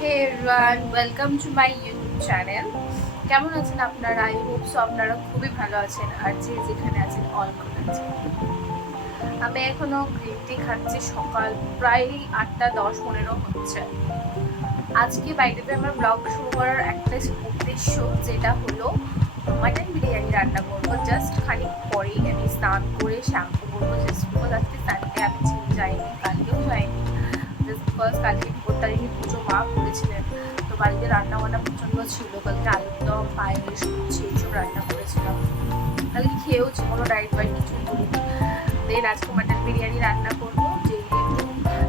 Hey everyone, welcome to my YouTube channel. কেমন আছেন আপনারা? আই হোপ সো আপনারা খুবই ভালো আছেন, আর যে যেখানে আছেন অল গুড আছেন। আমি এখনো গ্রিন টি খাচ্ছি, সকাল প্রায় 8:10-15 হচ্ছে। আজকে বাইরে আমার ব্লগ শুরু করার একটা উদ্দেশ্য, যেটা হলো মাটন বিরিয়ানি রান্না করবো। জাস্ট খানিক পরেই আমি স্নান করে শ্যাম্পু করবো, জাস্ট বিকজ আজকে সানডে, আমি জিম যাইনি, কালকেও যাইনি। জাস্ট বিকজ কালকে বিপত্তারিণী পুজো মা করেছিলেন, তো বাড়িতে রান্না বান্না প্রচণ্ড ছিল। কালকে আলুর দম, পায়েস, লুচি এইসব রান্না করেছিলাম। কালকে খেয়েওছি, কোনো ডায়েট বাই কিছুই করিনি। দেন আজকে মাটন বিরিয়ানি রান্না করবো, যেহেতু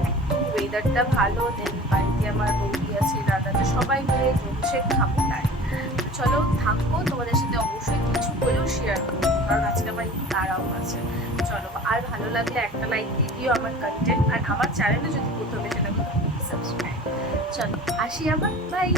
একটু ওয়েদারটা ভালো। দেন বাড়িতে আমার বৌদি আছে, দাদা আছে, সবাই মিলে বসে খাবো। তাই চলো থাকবো, তোমাদের সাথে অবশ্যই কিছু হলেও শেয়ার করবো, কারণ আজকে আমার একটু তাড়াও আছে। চলো, আর ভালো লাগলে একটা লাইক দিয়ে দিও আমার কন্টেন্ট, আর আমার চ্যানেলে যদি প্রথমে সেটা সাবস্ক্রাইব। চলো আসি আবার, বাই।